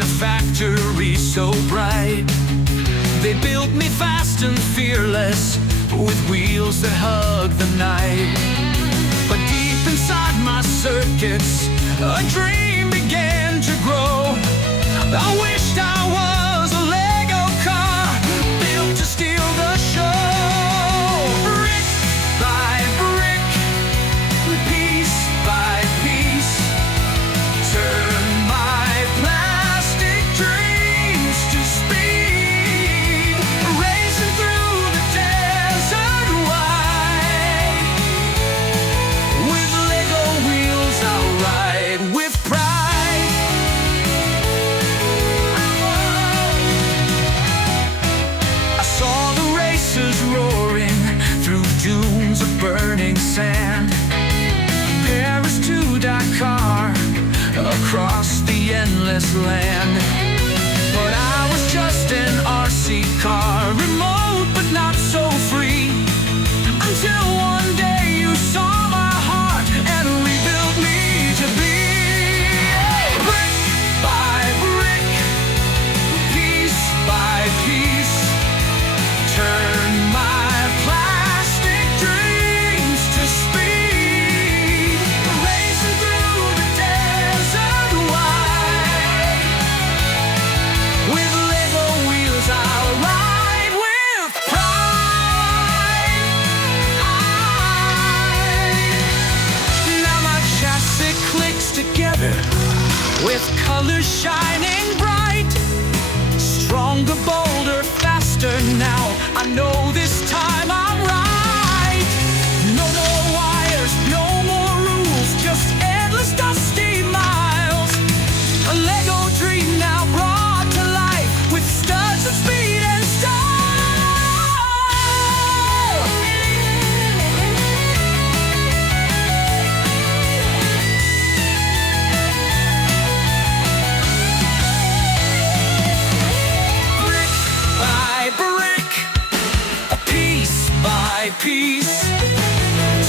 in a factory so bright. They built me fast and fearless, with wheels that hug the night. But deep inside my circuits, a dream began to grow. I wished I was a Lego car, built to steal the show. Brick by brick, piece by piece, turn my plastic dreams to speed, racing through the desert wide. With Lego wheels I'll ride with pride. I saw the racers roaring through dunes of burning sand, Paris to Dakar, across the endless land. But I was just an RC car, remote but not so free, until one day you saw my heart and rebuilt me to be. Brick by brick, piece by piece, turn my plastic dreams to speed, racing through the desert wide. With Lego wheels I'll ride with pride. Now my chassis clicks together, with colors shining bright. Stronger, bolder, faster now, I know this time I'm right. No more wires, no more rules, just endless dusty miles. A Lego dream now brought to life, with studs of speed and style. Brick by brick, piece by piece,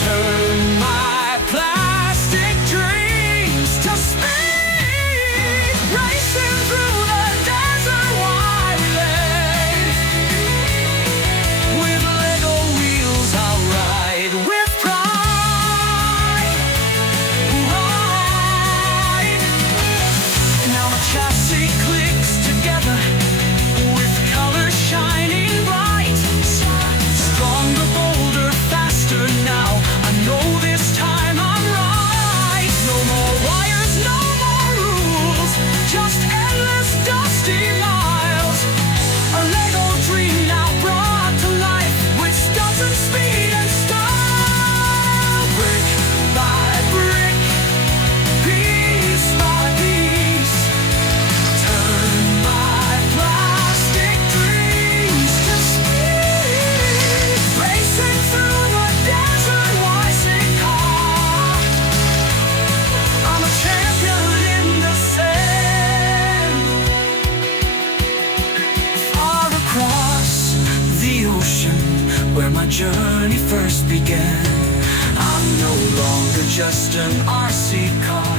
turn my plastic dreams to speed, racing through the desert wide. With Lego wheels I'll ride with pride. Ride. Now my chassis clicks together, with colors shining bright. Stronger, bolder, faster now, I know this time I'm right. No more wires, no more rules, just endless dusty miles. A Lego dream now brought to life, with studs and speed and style. Brick by brick, piece by piece, turn my plastic dreams to speed, racing through the desert wide car. I'm a champion in the sand, far across the ocean, where my journey first began. I'm no longer just an RC car,